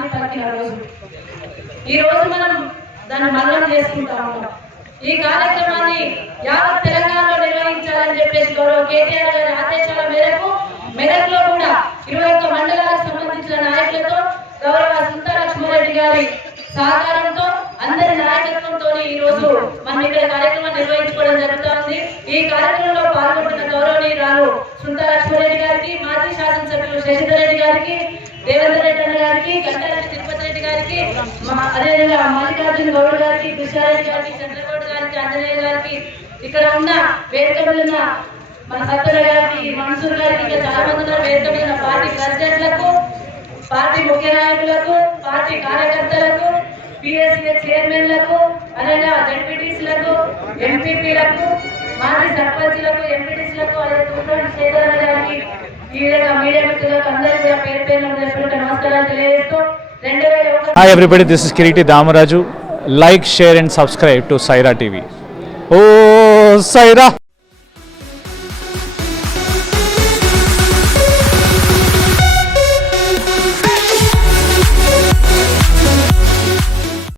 నాంది పలికిన రోజు. ఈ రోజు మనం దాన్ని మరణం చేసుకుంటా ఉన్నాం. ఈ కార్యక్రమాన్ని యావత్ తెలంగాణలో నిర్వహించాలని చెప్పేసి గౌరవ కేటీఆర్ గారి ఆదేశాల మేరకు మెదక్లో కూడా 21 మండలాలకు సంబంధించిన నాయకులతో గౌరవ సుంతా లక్ష్మారెడ్డి గారి సహకారంతో అందరి నాయకత్వంతో ఈ రోజు మనం ఇక్కడ కార్యక్రమం నిర్వహించుకోవడం జరుగుతుంది. ఈ కార్యక్రమంలో పాల్గొంటున్న గౌరవనీయురాలు సుంతా లక్ష్మారెడ్డి గారికి, మాజీ శాసనసభ్యులు శశిధర్ రెడ్డి గారికి, రేవంత్ రెడ్డి అన్న గారికి, గంటారెడ్డి తిరుపతి రెడ్డి గారికి, అదేవిధంగా మల్లికార్జున గౌడ్ గారికి, కృష్ణారెడ్డి గారికి, చంద్రగౌడ్ గారికి, ఆంజనేయ గారికి, ఇక్కడ ఉన్న వేదిక మీద ఉన్న మన సత్తర గారికి, మన్సూర్ గారికి, ఇంకా చాలా మంది ఉన్నారు. వేదిక మీద ఉన్న పార్టీ ప్రెసిడెంట్లకు, పార్టీ ముఖ్య నాయకులకు, పార్టీ కార్యకర్తలకు, పిఎస్సీ చైర్మన్లకు, అలాగే జడ్పీటీసీలకు, ఎంపీపీలకు, మాజీ సర్పంచ్లకు, ఎంపీటీసీలకు, అలాగే తూర్పు శ్రీధర్ గారికి, ఈ విధంగా మీడియా మిత్రులకు అందరికీ పేరు పేరు నమస్కారాలు తెలియజేస్తూ Hi everybody, this is Kiriti Damaraju. Like, share and subscribe to Saira TV. Oh, Saira!